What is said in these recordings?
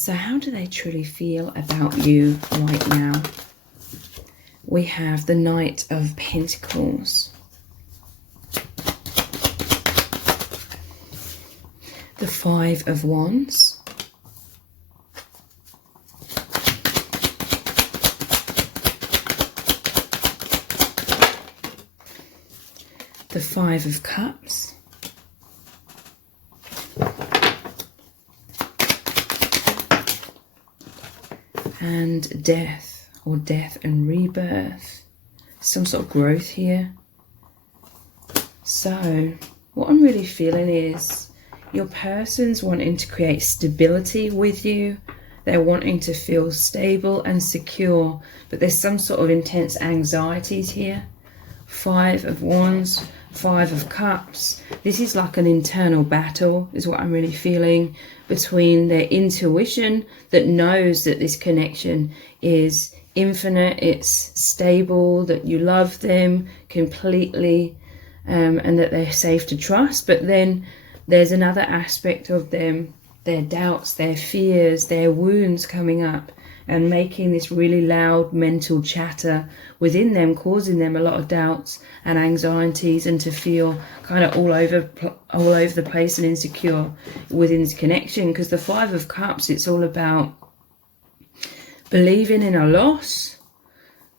So how do they truly feel about you right now? We have the Knight of Pentacles, the Five of Wands, the Five of Cups, and Death, or death and rebirth. Some sort of growth here. So what I'm really feeling is your person's wanting to create stability with you. They're wanting to feel stable and secure, but there's some sort of intense anxieties here. Five of Wands, Five of Cups. This is like an internal battle, is what I'm really feeling, between their intuition that knows that this connection is infinite, it's stable, that you love them completely, and that they're safe to trust. But then there's another aspect of them, their doubts, their fears, their wounds coming up and making this really loud mental chatter within them, causing them a lot of doubts and anxieties, and to feel kind of all over the place and insecure within this connection. Because the Five of Cups, it's all about believing in a loss,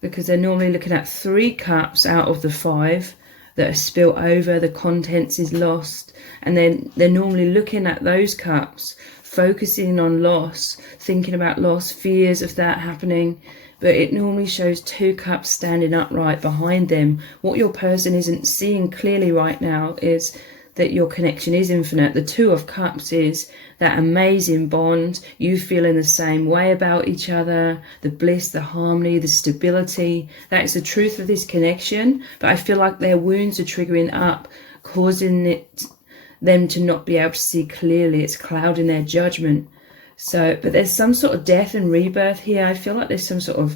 because they're normally looking at 3 cups out of the 5 that are spilt over, the contents is lost, and then they're normally looking at those cups, focusing on loss, thinking about loss, fears of that happening. But it normally shows 2 cups standing upright behind them. What your person isn't seeing clearly right now is that your connection is infinite. The Two of Cups is that amazing bond, you feeling the same way about each other, the bliss, the harmony, the stability. That is the truth of this connection. But I feel like their wounds are triggering up, causing them to not be able to see clearly. It's clouding their judgment. So, but there's some sort of death and rebirth here. I feel like there's some sort of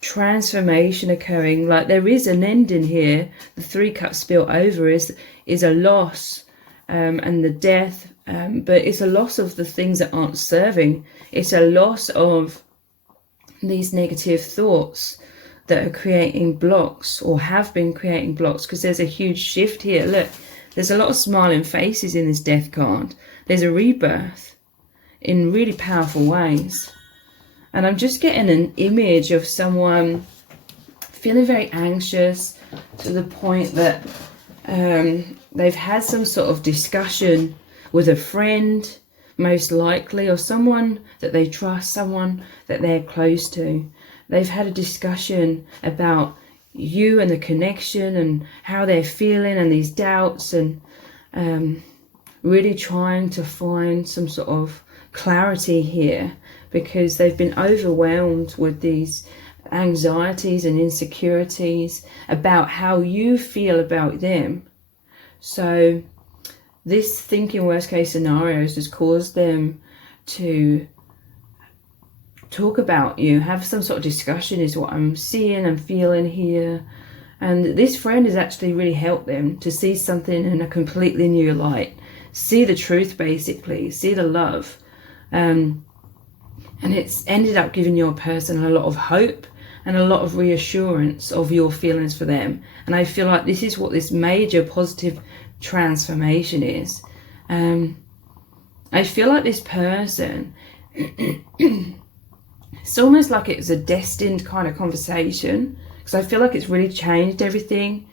transformation occurring. Like there is an ending here. The 3 cups spilt over is a loss, and the death, but it's a loss of the things that aren't serving. It's a loss of these negative thoughts that are creating blocks, or have been creating blocks, because there's a huge shift here. Look, there's a lot of smiling faces in this death card. There's a rebirth in really powerful ways. And I'm just getting an image of someone feeling very anxious to the point that they've had some sort of discussion with a friend, most likely, or someone that they trust, someone that they're close to. They've had a discussion about you and the connection and how they're feeling and these doubts, and really trying to find some sort of clarity here, because they've been overwhelmed with these anxieties and insecurities about how you feel about them. So this thinking worst case scenarios has caused them to talk about you, have some sort of discussion, is what I'm seeing and feeling here. And this friend has actually really helped them to see something in a completely new light, see the truth, basically, see the love. And it's ended up giving your person a lot of hope and a lot of reassurance of your feelings for them. And I feel like this is what this major positive transformation is. I feel like this person, it's almost like it's a destined kind of conversation, because I feel like it's really changed everything,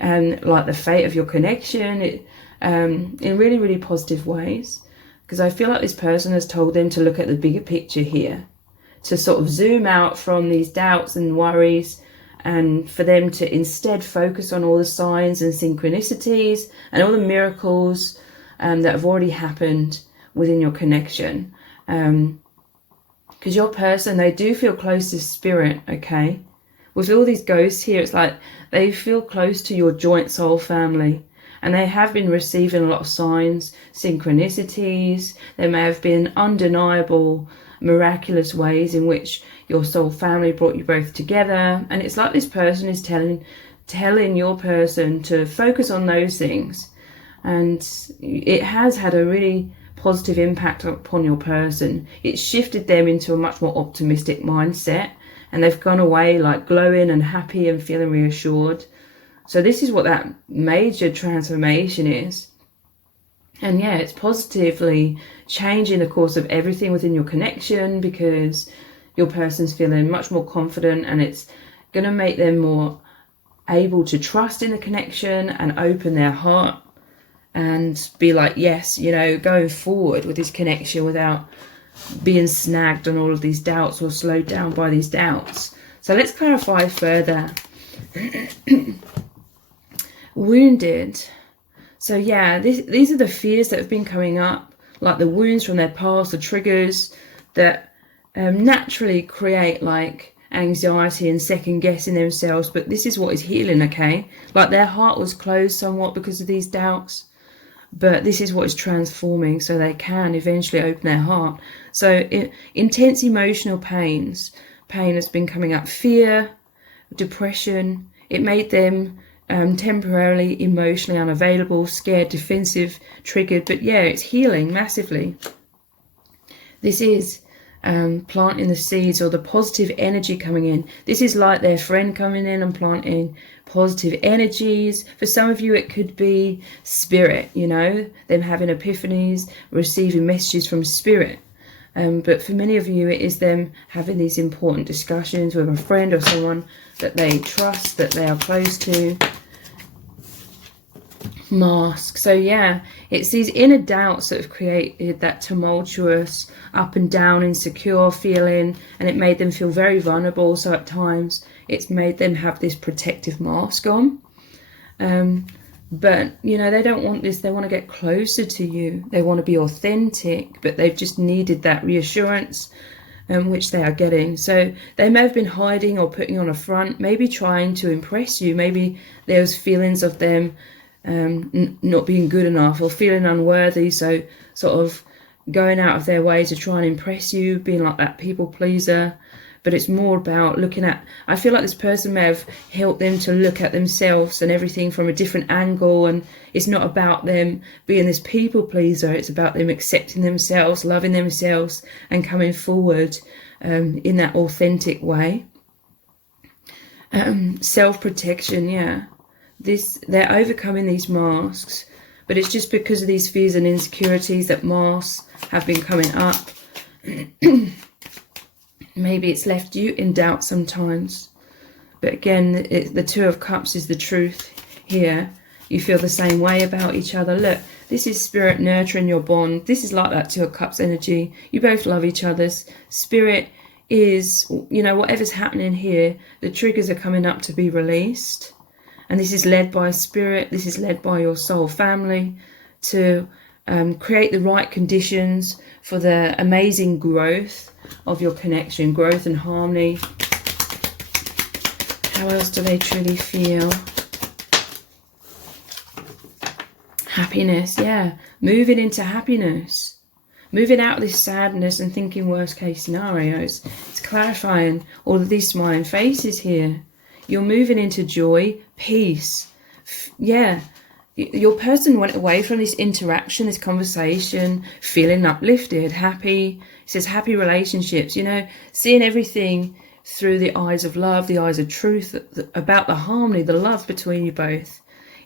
and like the fate of your connection, in really, really positive ways. Because I feel like this person has told them to look at the bigger picture here, to sort of zoom out from these doubts and worries, and for them to instead focus on all the signs and synchronicities and all the miracles that have already happened within your connection. Because your person, they do feel close to spirit, okay? With all these ghosts here, it's like they feel close to your joint soul family. And they have been receiving a lot of signs, synchronicities. There may have been undeniable, miraculous ways in which your soul family brought you both together. And it's like this person is telling your person to focus on those things. And it has had a really positive impact upon your person. It's shifted them into a much more optimistic mindset, and they've gone away like glowing and happy and feeling reassured. So this is what that major transformation is. And yeah, it's positively changing the course of everything within your connection, because your person's feeling much more confident, and it's going to make them more able to trust in the connection and open their heart and be like, yes, you know, going forward with this connection without being snagged on all of these doubts or slowed down by these doubts. So let's clarify further. Wounded. So yeah, these are the fears that have been coming up, like the wounds from their past, the triggers that naturally create like anxiety and second guessing themselves. But this is what is healing, okay? Like their heart was closed somewhat because of these doubts, but this is what is transforming, so they can eventually open their heart. So intense emotional pain has been coming up. Fear, depression, it made them temporarily emotionally unavailable, scared, defensive, triggered. But yeah, it's healing massively. This is planting the seeds, or the positive energy coming in. This is like their friend coming in and planting positive energies. For some of you it could be spirit, you know, them having epiphanies, receiving messages from spirit. But for many of you it is them having these important discussions with a friend or someone that they trust, that they are close to. Mask. So yeah, it's these inner doubts that have created that tumultuous, up and down, insecure feeling, and it made them feel very vulnerable. So at times it's made them have this protective mask on. But you know, they don't want this. They want to get closer to you. They want to be authentic, but they've just needed that reassurance, which they are getting. So they may have been hiding or putting on a front, maybe trying to impress you. Maybe there's feelings of them not being good enough or feeling unworthy, so sort of going out of their way to try and impress you, being like that people pleaser. But it's more about looking at, I feel like this person may have helped them to look at themselves and everything from a different angle, and it's not about them being this people pleaser, it's about them accepting themselves, loving themselves, and coming forward in that authentic way. Self-protection, yeah. They're overcoming these masks, but it's just because of these fears and insecurities that masks have been coming up. Maybe it's left you in doubt sometimes, but again, the Two of Cups is the truth here. You feel the same way about each other. Look, this is spirit nurturing your bond. This is like that Two of Cups energy. You both love each other's spirit. Is, you know, whatever's happening here, the triggers are coming up to be released. And this is led by spirit, this is led by your soul family to create the right conditions for the amazing growth of your connection, growth and harmony. How else do they truly feel? Happiness, yeah. Moving into happiness. Moving out of this sadness and thinking worst case scenarios. It's clarifying all of these smiling faces here. You're moving into joy, peace. Yeah, your person went away from this interaction, this conversation, feeling uplifted, happy. It says happy relationships, you know, seeing everything through the eyes of love, the eyes of truth, about the harmony, the love between you both,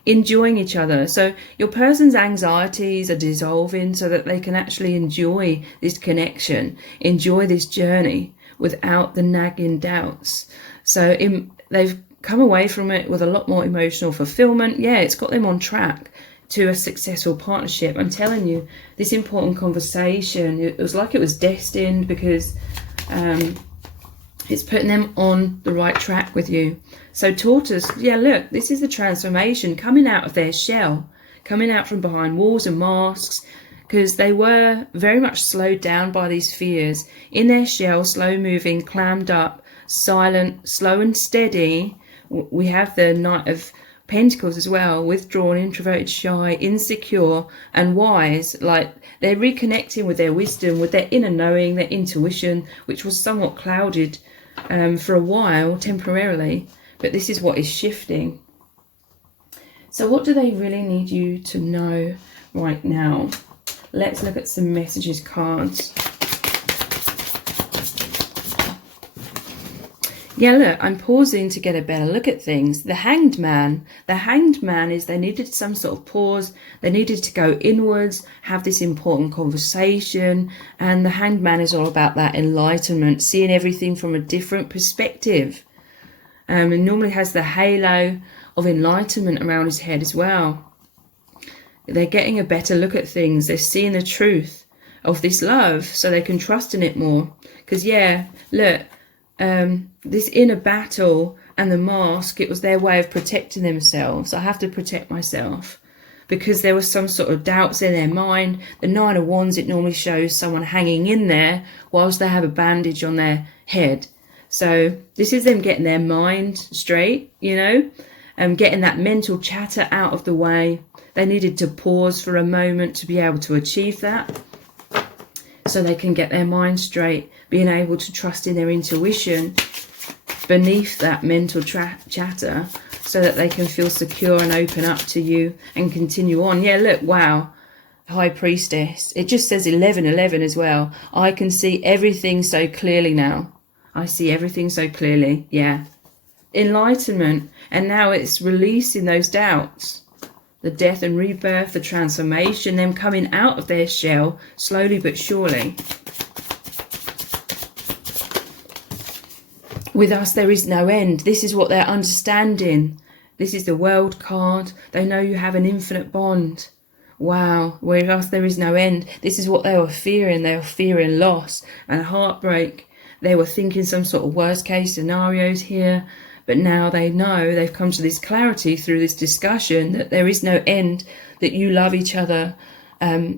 enjoying each other. So your person's anxieties are dissolving so that they can actually enjoy this connection, enjoy this journey without the nagging doubts. So they've come away from it with a lot more emotional fulfillment. Yeah, it's got them on track to a successful partnership. I'm telling you, this important conversation, it was like it was destined, because it's putting them on the right track with you. So Tortoise, yeah, look, this is the transformation coming out of their shell, coming out from behind walls and masks, because they were very much slowed down by these fears. In their shell, slow moving, clammed up, silent, slow and steady. We have the Knight of Pentacles as well, withdrawn, introverted, shy, insecure and wise. Like they're reconnecting with their wisdom, with their inner knowing, their intuition, which was somewhat clouded for a while, temporarily, but this is what is shifting. So what do they really need you to know right now? Let's look at some messages cards. Yeah, look, I'm pausing to get a better look at things. The Hanged Man. The Hanged Man is they needed some sort of pause. They needed to go inwards, have this important conversation. And the Hanged Man is all about that enlightenment, seeing everything from a different perspective. And normally has the halo of enlightenment around his head as well. They're getting a better look at things. They're seeing the truth of this love so they can trust in it more. Because, yeah, look, this inner battle and the mask, it was their way of protecting themselves. I have to protect myself because there was some sort of doubts in their mind. The Nine of Wands, it normally shows someone hanging in there whilst they have a bandage on their head. So this is them getting their mind straight, you know, and getting that mental chatter out of the way. They needed to pause for a moment to be able to achieve that, so they can get their mind straight, being able to trust in their intuition beneath that mental chatter, so that they can feel secure and open up to you and continue on. Yeah, look, wow, High Priestess. It just says 11:11 as well. I can see everything so clearly now. I see everything so clearly. Yeah. Enlightenment. And now it's releasing those doubts. The death and rebirth, the transformation, them coming out of their shell slowly but surely. With us, there is no end. This is what they're understanding. This is the World card. They know you have an infinite bond. Wow. With us, there is no end. This is what they were fearing. They were fearing loss and heartbreak. They were thinking some sort of worst case scenarios here. But now they know, they've come to this clarity through this discussion that there is no end, that you love each other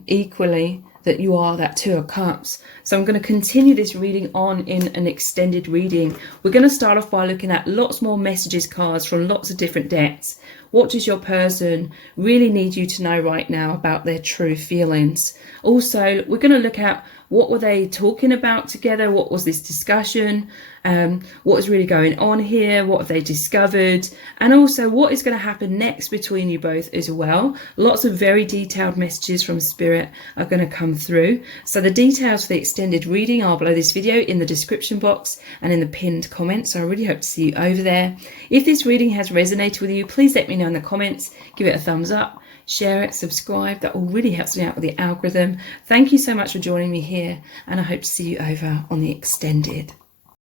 equally, that you are that Two of Cups. So I'm going to continue this reading on in an extended reading. We're going to start off by looking at lots more messages cards from lots of different decks. What does your person really need you to know right now about their true feelings? Also, we're going to look at what were they talking about together? What was this discussion? What is really going on here? What have they discovered? And also, what is going to happen next between you both as well? Lots of very detailed messages from Spirit are going to come through. So the details for the extended reading are below this video in the description box and in the pinned comments. So I really hope to see you over there. If this reading has resonated with you, please let me know in the comments. Give it a thumbs up. Share it, subscribe. That all really helps me out with the algorithm. Thank you so much for joining me here, and I hope to see you over on the extended.